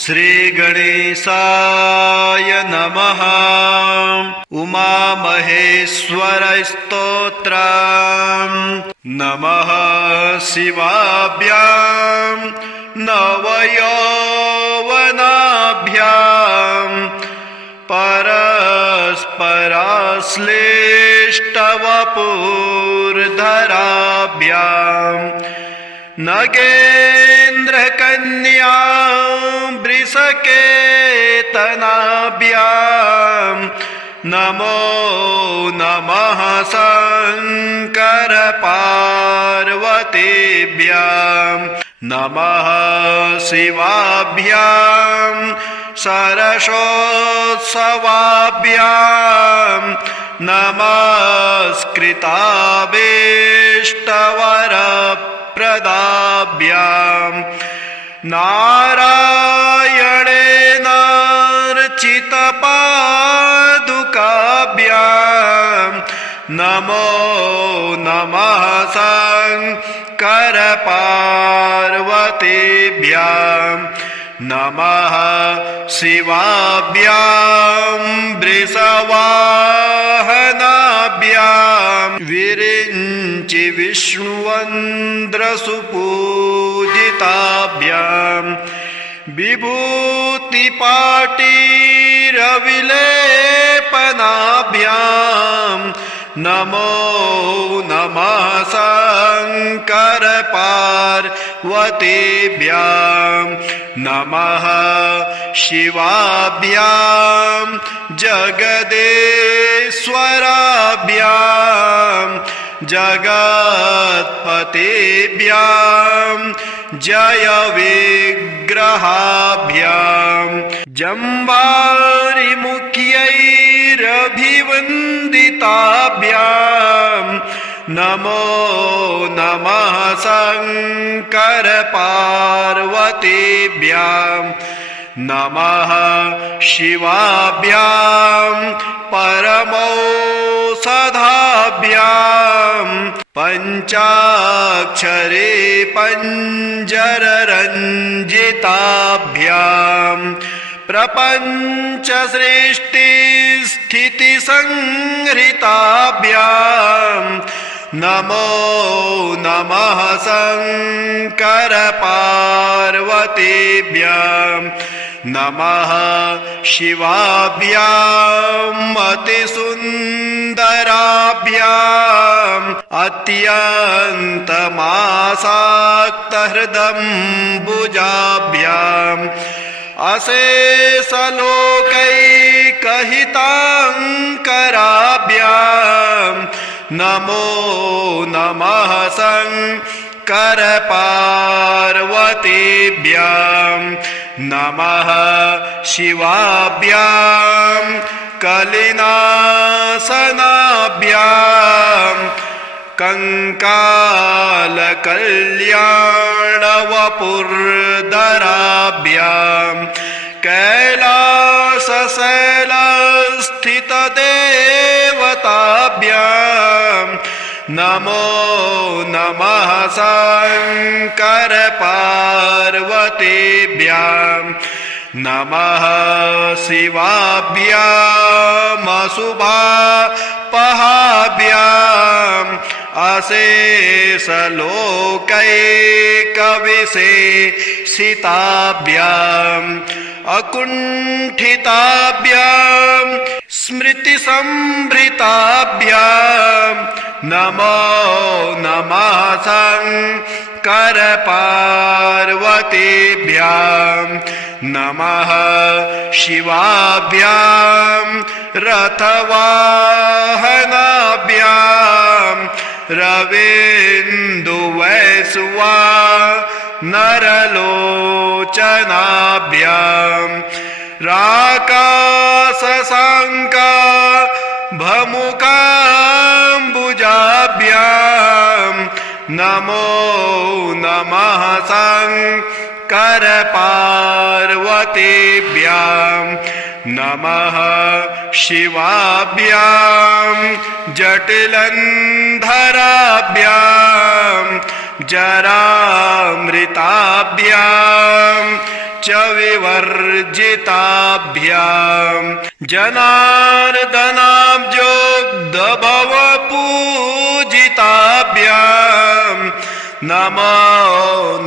श्रीगणेशाय नमः। उमामहेश्वरस्तोत्रम् नमः शिवाभ्यां नवयौवनाभ्यां परस्पराश्लिष्टवपुर्धराभ्यां नगेन्द्रकन्या वृषकेतनाभ्यां नमो नमः शंकर पार्वतीभ्यां नमः शिवाभ्यां सरसोत्सवाभ्यां नमस्कृताभीष्टवरप्रदाभ्यां नारायणेनार्चितपादुकाभ्यां नमो नमः शंकर पार्वतीभ्यां नमः शिवाभ्यां वृषवाहनाभ्यां विरिञ्चि विष्णुवन्द्रसुपूजिताभ्यां विभूतिपाटीरविलेपनाभ्यां नमो नमः शंकर पार्वतीभ्यां नमः शिवाभ्यां जगदेश्वराभ्यां जगत्पतेभ्यां जय विग्रहाभ्यां जम्बारिमुख्यैरभिवन्दिताभ्यां नमो नमः शंकर पार्वतीभ्यां नमः शिवाभ्यां परमौषधाभ्यां पञ्चाक्षरे पञ्जररञ्जिताभ्यां प्रपञ्चसृष्टिस्थितिसंहृताभ्यां नमो नमः शंकर पार्वतीभ्यां नमः शिवाभ्यां अतिसुन्दराभ्यां अत्यन्तमासाक्तहृदम्बुजाभ्यां अशेषलोकैकहिताङ्कराभ्यां नमो नमः शंकर पार्वतीभ्यां नमः शिवाभ्यां कलिनाशनाभ्यां कंकालकल्याणवपुर्धराभ्यां कैलासशैलस्थितदेवताभ्यां नमो नमः शंकर पार्वतीभ्यां नमः शिवाभ्यामशुभापहाभ्यां अशेषलोकैकविशेषिताभ्यां अकुण्ठिताभ्यां स्मृतिसंभृताभ्यां नमो नमः शंकर पार्वतीभ्यां नमः शिवाभ्यां रथवाहनाभ्यां रवीन्दुवैश्वानरलोचनाभ्यां राकाशशाङ्का भमुकाम्बुजाभ्यां नमो नमः शंकर पार्वतीभ्यां नमः शिवाभ्यां जटिलन्धराभ्यां जरामृताभ्यां च विवर्जिताभ्यां जनार्दनाब्जोऽब्धभव पूजिताभ्यां नमो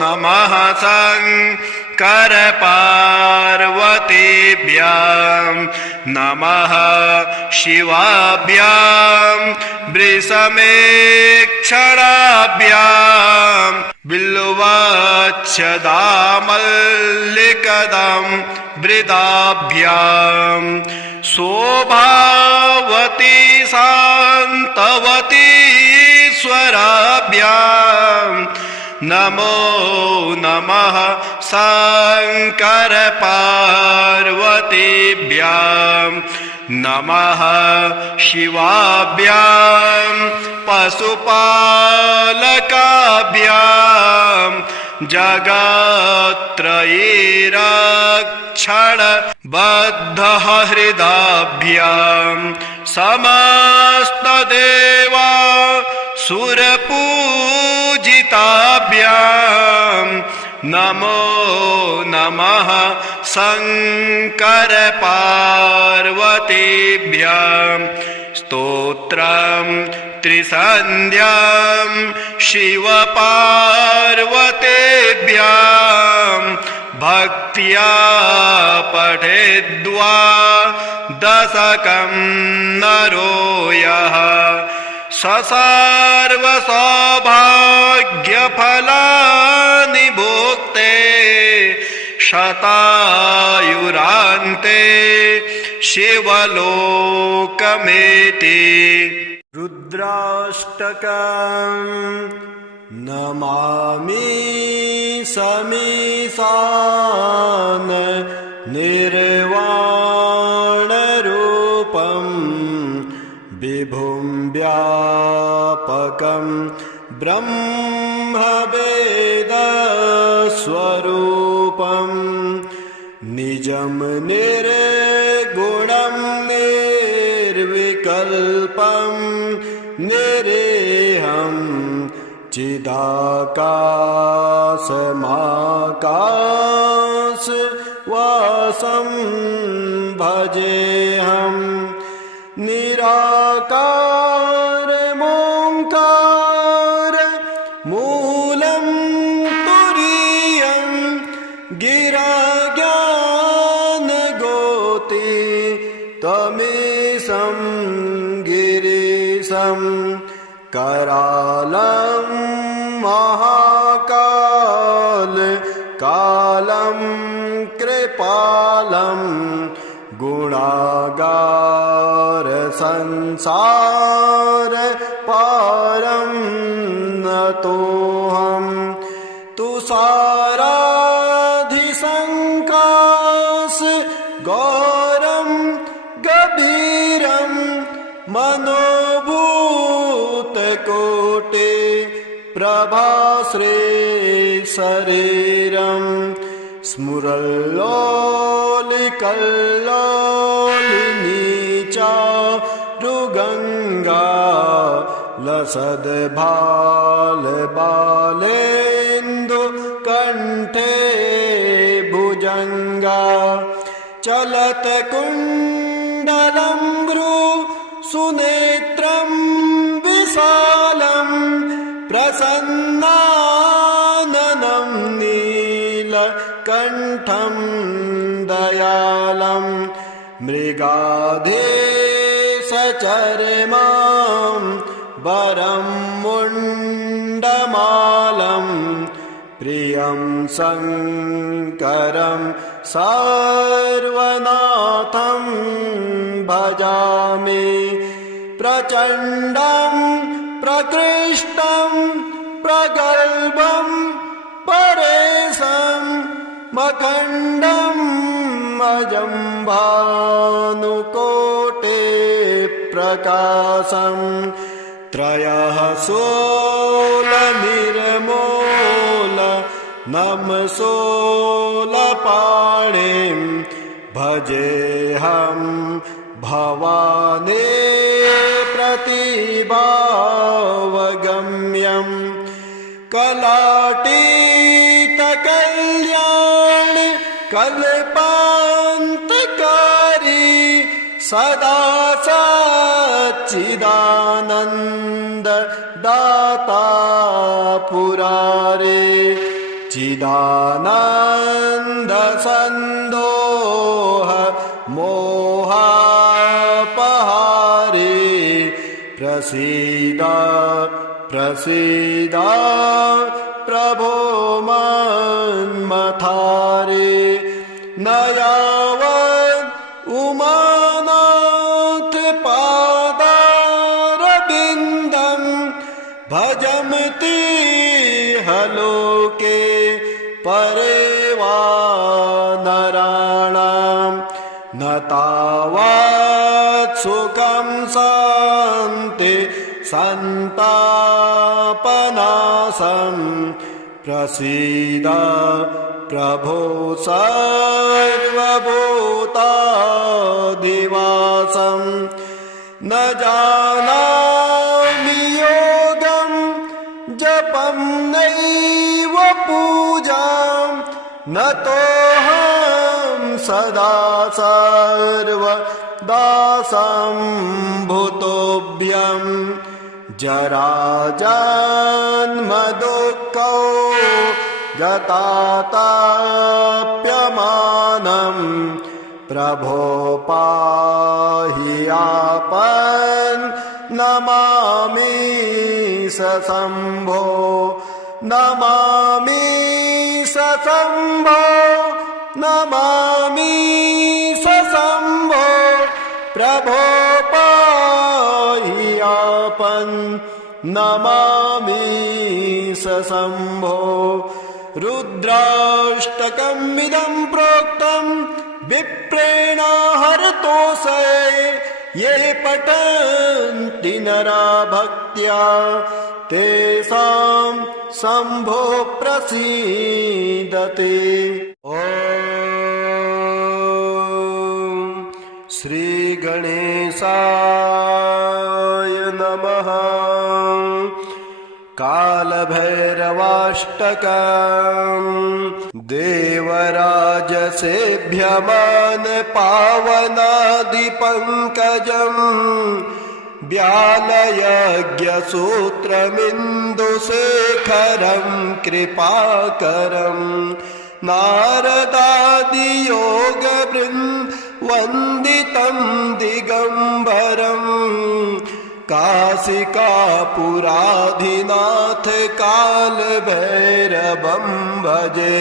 नमः शङ्कर पार्वतीभ्यां नमः शिवाभ्यां वृषमेक्षणाभ्यां बिल्वच्छदामल्लिकदं वृदाभ्यां शोभावती शान्तवती स्वराभ्यां नमो नमः शङ्कर पार्वतीभ्यां नमः शिवाभ्यां पशुपालकाभ्यां जगत्त्रयीरक्षण बद्धहृदाभ्यां समस्तदेवा सुरपूजिताभ्यां नमो नमः शङ्कर पार्वतीभ्यां स्तोत्रं त्रिसन्ध्यां शिवपार्वतीभ्यां भक्त्या पठेद्वा दशकं नरो यः सर्वसौभाग्यफलानि भुक्ते शतायुरान्ते शिवलोकमेति रुद्राष्टकं नमामि समीशान निर्वाणरूपं विभुं व्यापकं ब्रह्मवेदस्वरूपं निजं निर्गुणं निर्विकल्पं निरेहं चिदाकाशमाकाशवासं भजेऽहं निराकारमोङ्कार मूलं तुरीयं गिराज्ञानगोति त्वमीशं गिरीशं करालं महाकाल कालं कृपालं गुणागार संसार पारं नतोऽहं तुषाराधिसङ्काश गौरं गभीरं मनोभूतकोटि प्रभाश्री शरीरं स्मुरल्लोलिकल्लोलिनी चारुगङ्गा लसद्भालबालेन्दुकण्ठे भुजङ्गा चलत्कुण्डलं भ्रूसुनेत्रं विशालं प्रसन्नाननं नीलकण्ठं दयालं मृगाधीशचर्मां वरं मुण्डमालं प्रियं शङ्करं सर्वनाथं भजामि प्रचण्डं प्रकृष्टं प्रगल्भं परेशं मखण्डं अजं भानुकोटे प्रकाशं त्रयः शूलनिर्मूल नमशूलपाणिं भजेऽहं भवानी प्रतिभावगम्यं कलातीतकल्याण कल्पान्तकारी सदा सच्चिदानन्द दाता पुरारे चिदानन्द सन्दोह मोहापहारे प्रसीद प्रसीद प्रभो मन्मथारे न यावत् उमानाथ पादारविन्दं भजन्ति हलोके परे वा नराणां न तावत् सुखं शान्ति सन्तापनाशं प्रसीद प्रभो सर्वभूताधिवासं न जानामि योगं जपं नैव पूजां न तोऽहं सदा सर्वदासं भूतोऽभ्यं जराजन्म दुःखौ जताताप्यमानं प्रभो पाहि आपन् नमामि सशम्भो नमामि सशम्भो नमामि सशम्भो प्रभो पाहि आपन् नमामि सशम्भो रुद्राष्टकमिदं प्रोक्तं विप्रेण हरतोषे ये पठन्ति नरा भक्त्या तेषां शम्भो प्रसीदते। ॐ श्री गणेशाय नमः। कालभैरवाष्टकम् देवराजसेभ्यमान पावनादिपङ्कजम् व्यालयज्ञसूत्रमिन्दुशेखरं कृपाकरं नारदादियोगवृन्दवन्दितं दिगम्बरम् काशिकापुराधिनाथ कालभैरवं भजे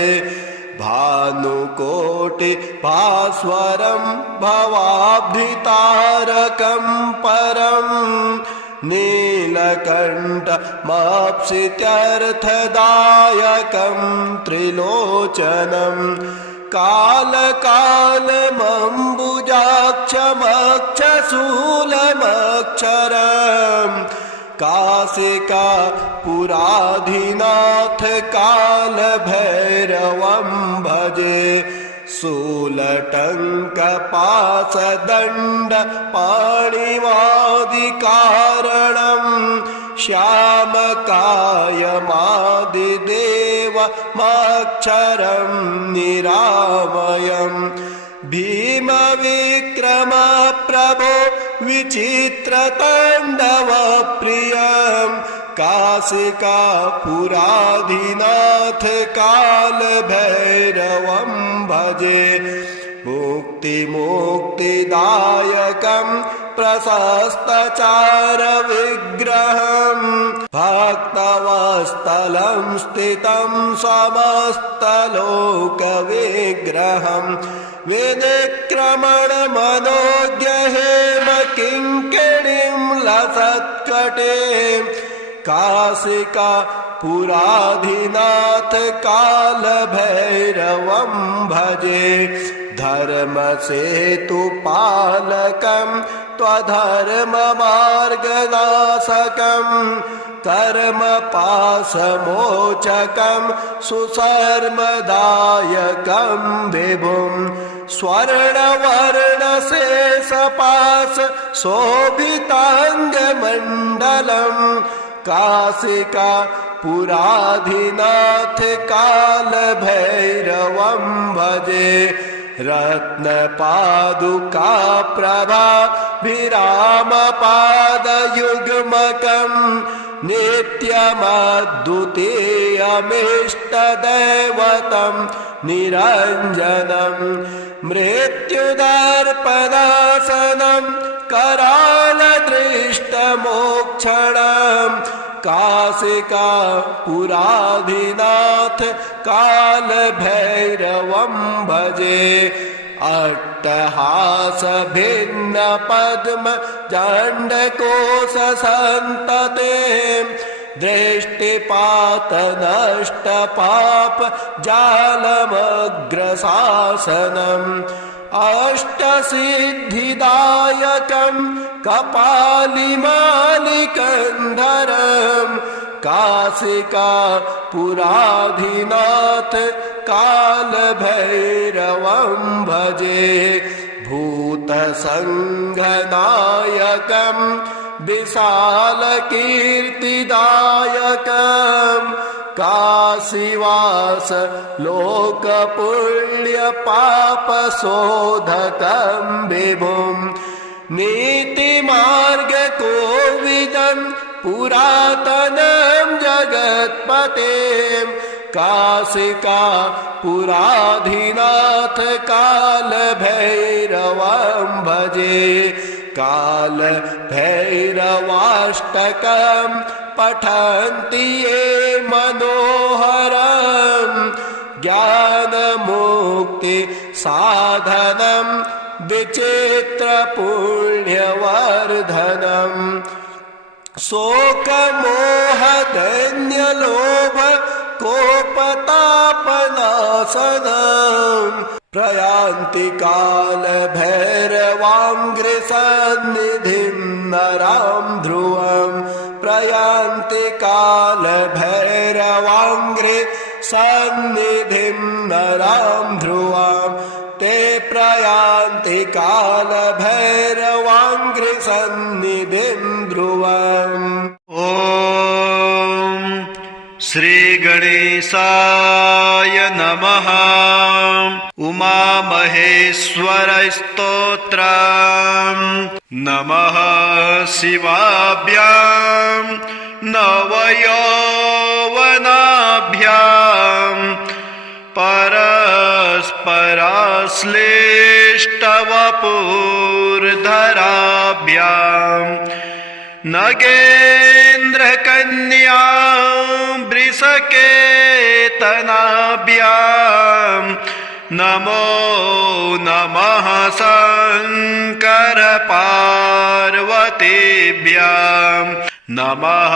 भानुकोटि भास्वरं भवाब्धितारकं परं नीलकण्ठमाप्सित्यर्थदायकं त्रिलोचनं कालकालमम्बुजाक्षमक्षशूलमक्षरम् काशिकापुराधिनाथ कालभैरवं भजे शूलटङ्कपाशदण्डपाणिवादिकारणं श्यामकायमादिदेवमक्षरं निरामयम् भीमविक्रम प्रभो विचित्रताण्डवप्रियं काशिकापुराधिनाथ कालभैरवं भजे मुक्तिदायकं प्रशस्तचारविग्रहं भक्तवत्सलं स्थितं समस्तलोकविग्रहं विनिक्रमणमनोज्ञहेम किङ्किणीं लसत्कटे काशिकापुराधिनाथ कालभैरवं भजे धर्मसेतुपालकं त्वधर्ममार्गनाशकं कर्मपाशमोचकं सुशर्मदायकं विभुं स्वर्णवर्णशेषपाश शोभिताङ्गमण्डलं काशिका पुराधिनाथ काल भैरवं भजे रत्नपादुका प्रभाभिरामपादयुग्मकम् नित्यमद्वितीयमिष्टदैवतं निरञ्जनं मृत्युदर्पणासनं करालदृष्टमोक्षणम् काशिका पुराधिनाथ काल भैरवं भजे अट्टहास भिन्न पद्म जण्डकोश सन्तते दृष्टिपात नष्ट पाप जालमग्रशासनम् अष्टसिद्धिदायकं कपालिमालिकन्धरम् काशिका पुराधिनाथ काल भैरवं भजे भूतसङ्घनायकं विशालकीर्तिदायकम् काशीवास लोकपुण्यपापशोधकं विभुं नीतिमार्गकोविदं पुरातनं जगत्पतें काशिका पुराधिनाथ काल भैरवं भजे काल भैरवाष्टकं पठन्ति ये मनोहरम् ज्ञानमुक्ति साधनं विचित्र पुण्यवर्धनम् शोकमोहदैन्यलोभ कोपतापनाशनम् प्रयान्ति काल भैरवाङ्घ्रिसन्निधिं नरां ध्रुवम् प्रयान्ति काल भैरवाङ्घ्रिसन्निधिं नरां ध्रुवम् ते प्रयान्ति काल भैरवाङ्घ्रिसन्निधिं ध्रुवम्। ॐ श्री गणेशाय नमः। उमामहेश्वर स्तोत्रम् नमः शिवाभ्यां नवयौवनाभ्यां परस्पराश्लिष्टवपुर्धराभ्यां नगेन्द्रकन्या वृषकेतनाभ्यां नमो नमः शङ्कर पार्वतीभ्यां नमः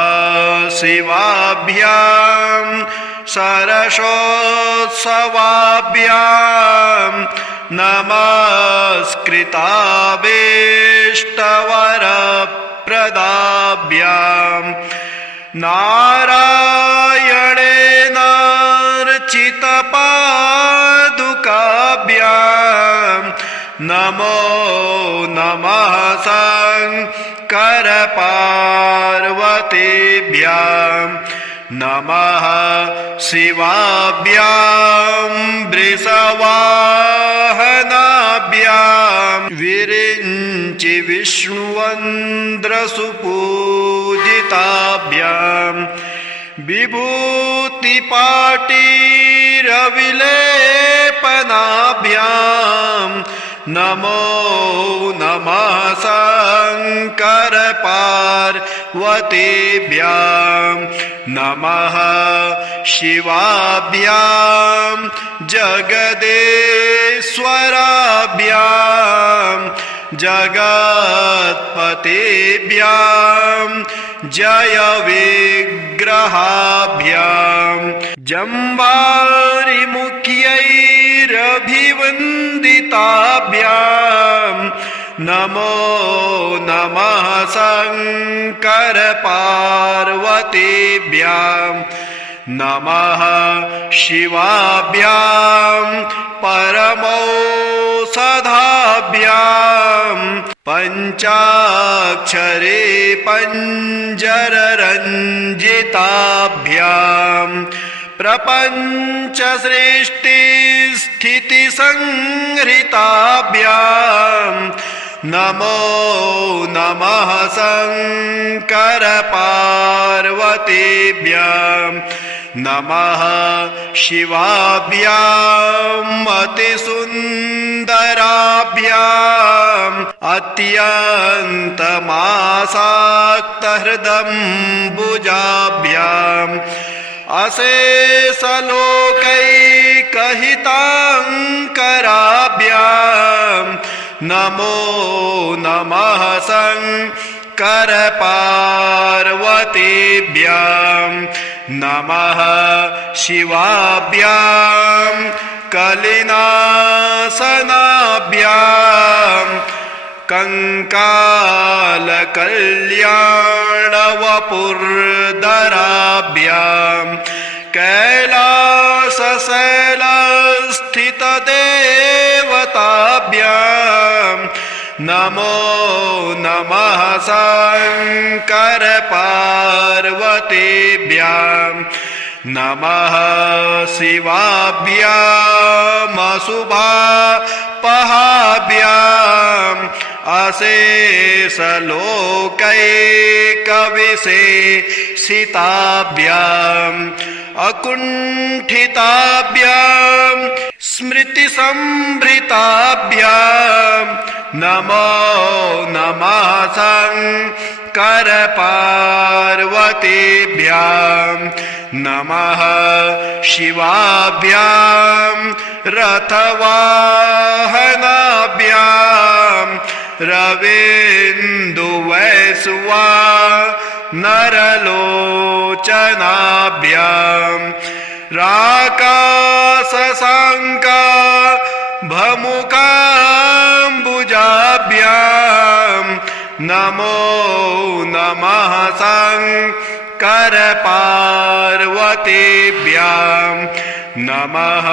शिवाभ्यां सरसोत्सवाभ्यां नमस्कृताभीष्टवरप्रदाभ्यां नारायणेनार्चितपादुकाभ्यां नमो नमः शङ्कर पार्वतीभ्यां नमः शिवाभ्यां वृषवाहनाभ्यां विरिञ्चि विष्णुवन्द्रसुपूजिताभ्यां विभूतिपाटीरविलेपनाभ्यां नमो नमः शङ्कर पार्वतीभ्यां नमः शिवाभ्यां जगदेश्वराभ्यां जगत्पतेभ्यां जय विग्रहाभ्यां जम्बारिमुख्यैरभिवन्दिताभ्यां नमो नमः शङ्कर पार्वतीभ्यां नमः शिवाभ्यां परमौषधाभ्यां पञ्चाक्षरे पञ्जररञ्जिताभ्यां प्रपञ्चसृष्टिस्थितिसंहृताभ्यां नमो नमः शङ्कर पार्वतीभ्यां नमः शिवाभ्याम् अतिसुन्दराभ्याम् अत्यन्तमासाक्तहृदम्बुजाभ्याम् अशेषलोकैकहिताङ्कराभ्याम् नमो नमः शङ्कर पार्वतीभ्यां नमः शिवाभ्याम् कलिनाशनाभ्याम् कंकालकल्याणवपुर्धराभ्याम् कैलासशैलस्थितदेवताभ्याम् नमो नमः शङ्कर पार्वतीभ्यां नमः शिवाभ्यामशुभापहाभ्याम् अशेषलोकैकविशेषिताभ्याम् अकुण्ठिताभ्याम् स्मृतिसम्भृताभ्याम् नमो नमः शङ्कर पार्वतीभ्यां नमः शिवाभ्याम् रथवाहनाभ्याम् रवीन्दुवैश्वानरलोचनाभ्याम् राकाशशाङ्का भमुकाम्बुजाभ्याम् नमो नमः शङ्कर पार्वतीभ्यां नमः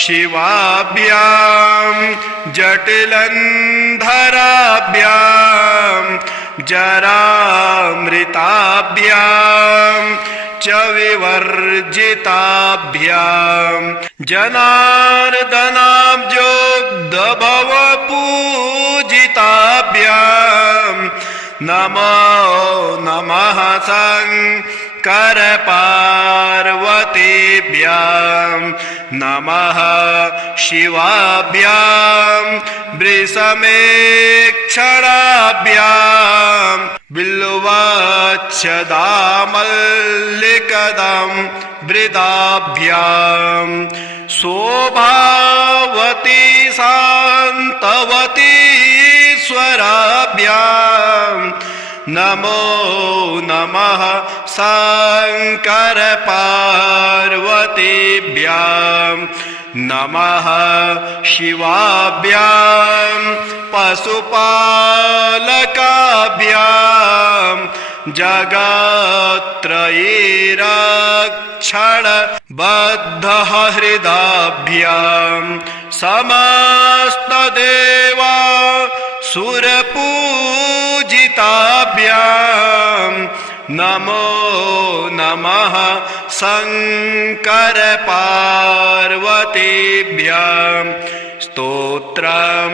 शिवाभ्याम् जटिलन्धराभ्याम् जरामृताभ्याम् च विवर्जिताभ्याम् जनार्दनाब्जोग्धभवपूजिताभ्याम् नमो नमः शङ्कर पार्वतीभ्यां नमः शिवाभ्याम् वृषमेक्षणाभ्याम् बिल्वच्छदामल्लिकदम् वृदाभ्याम् शोभावती शान्तवती स्वराभ्याम् नमो नमः शङ्कर पार्वतीभ्यां नमः शिवाभ्याम् पशुपालकाभ्याम् जगत्त्रयीरक्षणबद्धः हृदाभ्याम् समस्तदेवा सुरपूजिताभ्याम् नमो नमः शङ्कर पार्वतीभ्यां स्तोत्रं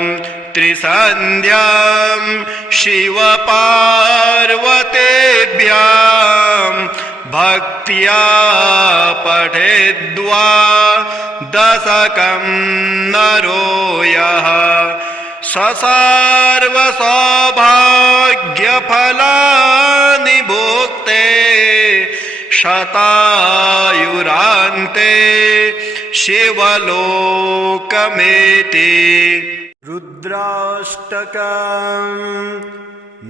त्रिसन्ध्यां शिवपार्वतीभ्यां भक्त्या पठेद्वा दशकं नरो यः सर्वसौभाग्यफलानि भुक्ते शतायुरान्ते शिवलोकमेति। रुद्राष्टकम्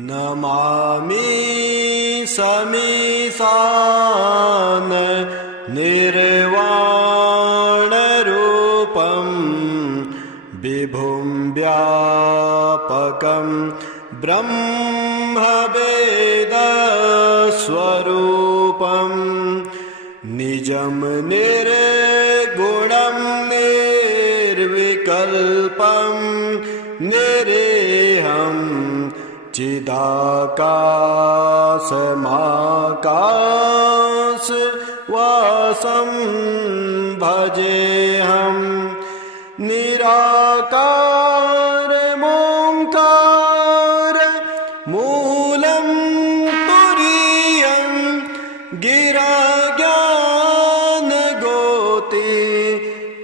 नमामि समीशान निर्वाणरूपम् विभुं व्यापकं ब्रह्मवेदस्वरूपं निजं निर्गुणं निर्विकल्पं निरेहम् चिदाकाशमाकाश वासं भजेऽहं निराकारमोङ्कार मूलं तुरीयं गिराज्ञानगोति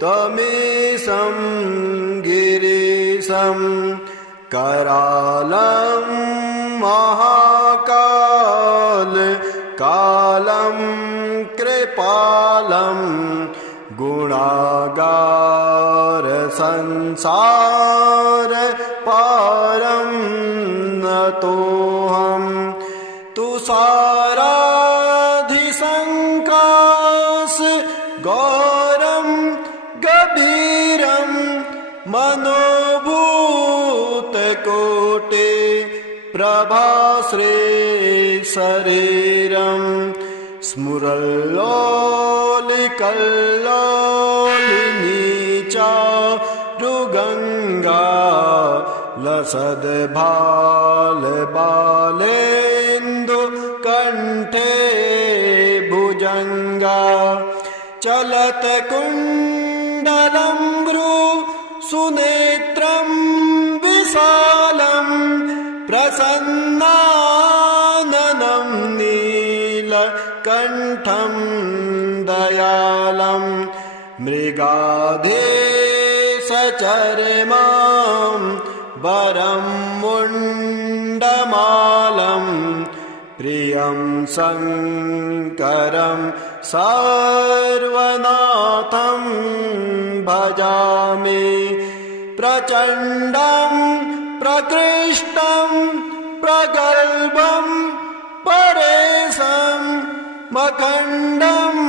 त्वमीशं गिरीशं करालं महाकाल कालं कृपालं गुणागार संसार पारं नतोऽहं तुषाराधिसङ्काश गौरं गभीरं मनोभूतकोटि प्रभाश्री शरीरं स्मुरल्लोलिकल्लोलिनी चारुगङ्गा लसद्भालबालेन्दु कण्ठे भुजङ्गा चलत्कुण्डलं भ्रू सुनेत्रं विशालं प्रसन्नाननं नीलकण्ठं दयालं मृगाधेशचर्मां वरं मुण्डमालं प्रियं शङ्करं सर्वनाथं भजामि प्रचण्डं प्रकृष्टं प्रगल्भं परेशं मखण्डम्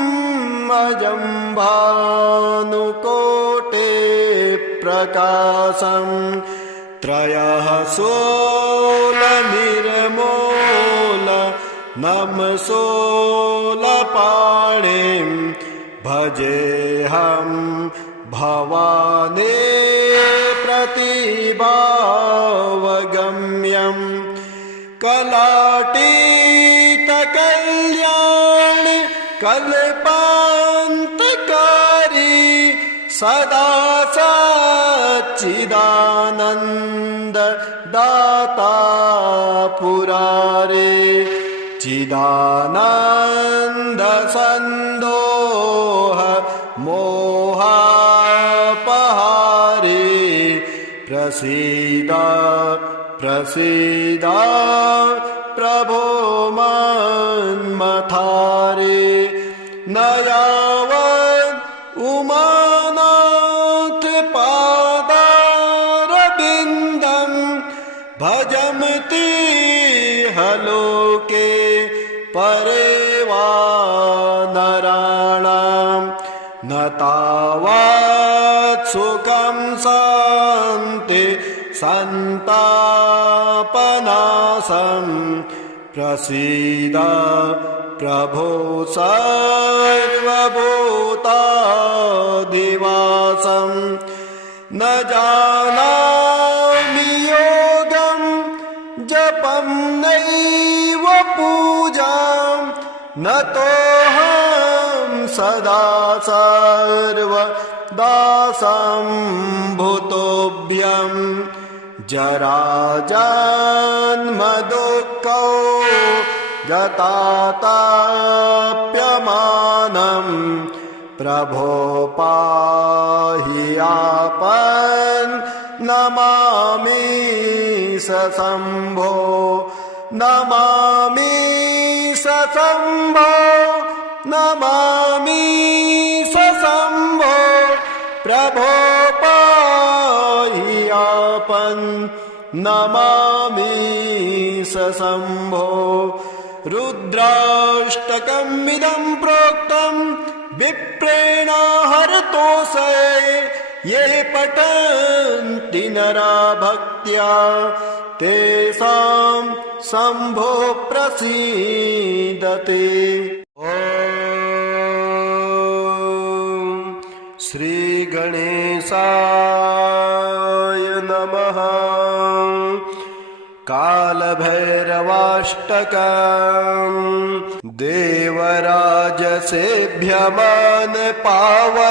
अजं भानुकोटे प्रकाशं त्रयः सोलनिर्मूल नमसोलपाणिं भजेऽहं भवानी प्रतिभावगम्यं कलातीतकल्याण कल्पान्तकारी सदा सच्चिदानन्द दाता पुरारे चिदानन्द सन्दोह मोहापहारे प्रसीद प्रसीद प्रभो मन्मथारे न यावत् उमानाथ पादारविन्दं भजन्ति हलोके परे वा नराणां न तावत् सुखं शान्ति सन्तापनाशं प्रसीद प्रभो सर्वभूताधिवासं न जानामि योगं जपं नैव पूजां न तोऽहं सदा सर्वदासं भूतोऽभ्यं जराजन्म दुःखौ गताताप्यमानं प्रभो पाहि आपन् नमामि सशम्भो नमामि सशम्भो नमामि सशम्भो प्रभो पाहि आपन् नमामि सशम्भो रुद्राष्टकमिदं प्रोक्तं विप्रेण हरतोषये ये पठन्ति नरा भक्त्या तेषां शम्भो प्रसीदते। ॐ श्री गणेशाय नमः। काल कालभैरवाष्टकम् देवराजसेभ्यमान पावनादिपङ्कजम्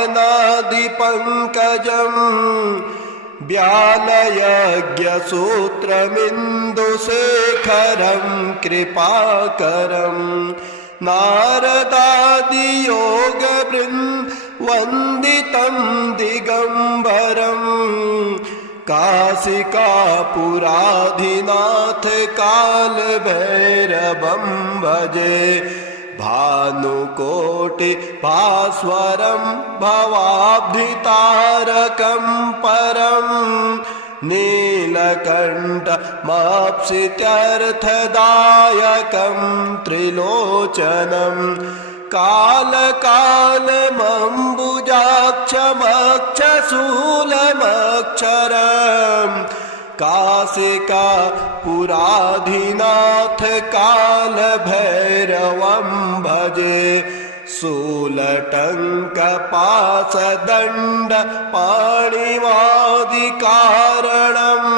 व्यालयज्ञसूत्रमिन्दुशेखरम् कृपाकरम् नारदादियोगवृन्दवन्दितम् दिगम्बरम् काशिकापुराधिनाथ कालभैरवम् भजे भानुकोटि भास्वरं भवाब्धितारकं परम् नीलकण्ठमाप्सित्यर्थदायकं त्रिलोचनम् कालकालमम्बुजाक्षमक्षशूलमक्षरम् काशिकापुराधिनाथ कालभैरवं भजे शूलटङ्कपाशदण्डपाणिवादिकारणम्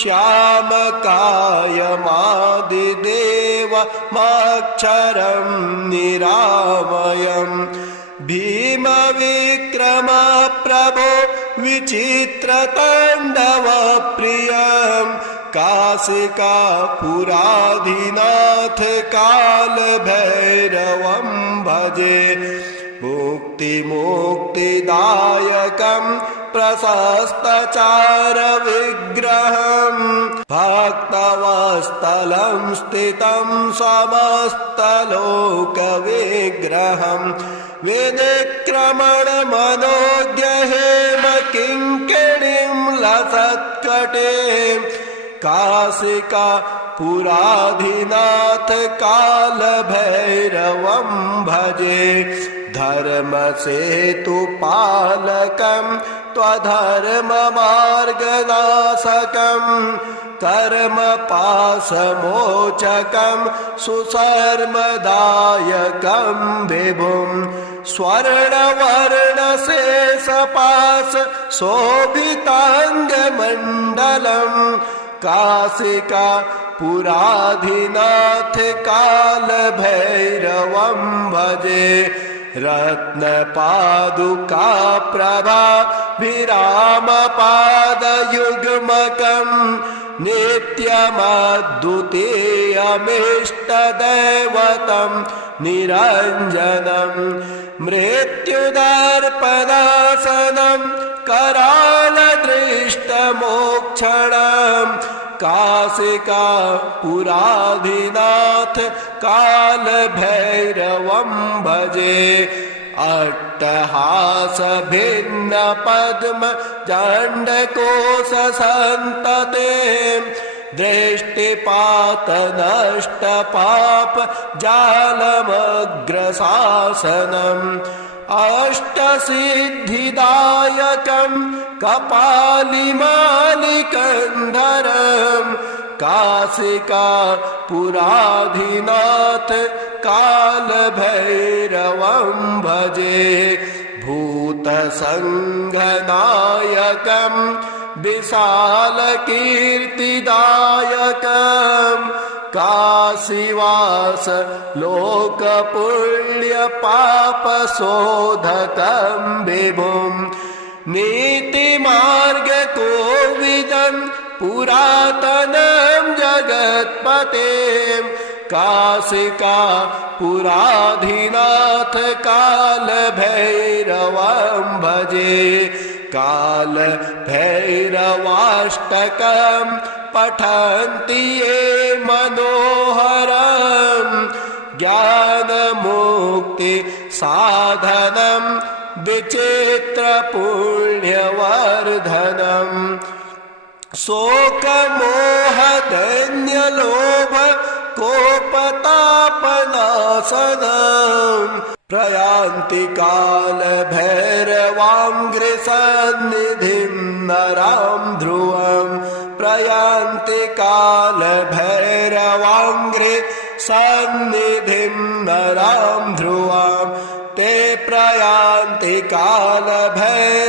श्यामकायमादिदेवमक्षरं निरामयम् भीमविक्रम प्रभो विचित्रताण्डवप्रियम् काशिकापुराधिनाथ कालभैरवं भजे मुक्तिदायकम् प्रशस्तचारविग्रहम् भक्तवत्सलं स्थितं समस्तलोकविग्रहम् विनिक्रमणमनोज्ञहेम किङ्किणीं लसत्कटे काशिकापुराधिनाथ कालभैरवं भजे धर्मसेतुपालकं त्वधर्ममार्गनाशकं कर्मपाशमोचकं सुशर्मदायकं विभुं स्वर्णवर्णशेषपाश शोभिताङ्गमण्डलम् काशिकापुराधिनाथ कालभैरवं भजे रत्नपादुकाप्रभाभिरामपादयुग्मकम् नित्यमद्वितीयमिष्टदैवतं निरञ्जनम् मृत्युदर्पणासनं करालदृष्टमोक्षणम् काशिकापुराधिनाथ कालभैरवं भजे अट्टहासभिन्नपद्म जण्डकोशसन्तते दृष्टिपातनष्टपाप जालमग्रशासनम् अष्टसिद्धिदायकं कपालिमालिकन्धरम् काशिकापुराधिनाथ कालभैरवं भजे भूतसङ्घनायकं विशालकीर्तिदायकम् काशीवास लोकपुण्यपापशोधकं विभुं नीतिमार्गकोविदं पुरातनं जगत्पतें काशिकापुराधिनाथ कालभैरवं भजे कालभैरवाष्टकं पठन्ति ये मनोहरम् ज्ञानमुक्ति साधनं विचित्रपुण्यवर्धनम् शोकमोहदैन्यलोभ कोपतापनाशनम् प्रयान्ति कालभैरवाङ्घ्रिसन्निधिं नरां ध्रुवम् प्रयान्ति कालभैरवाङ्घ्रिसन्निधिं नरां ध्रुवम् ते प्रयान्ति कालभैरवाङ्घ्रिसन्निधिं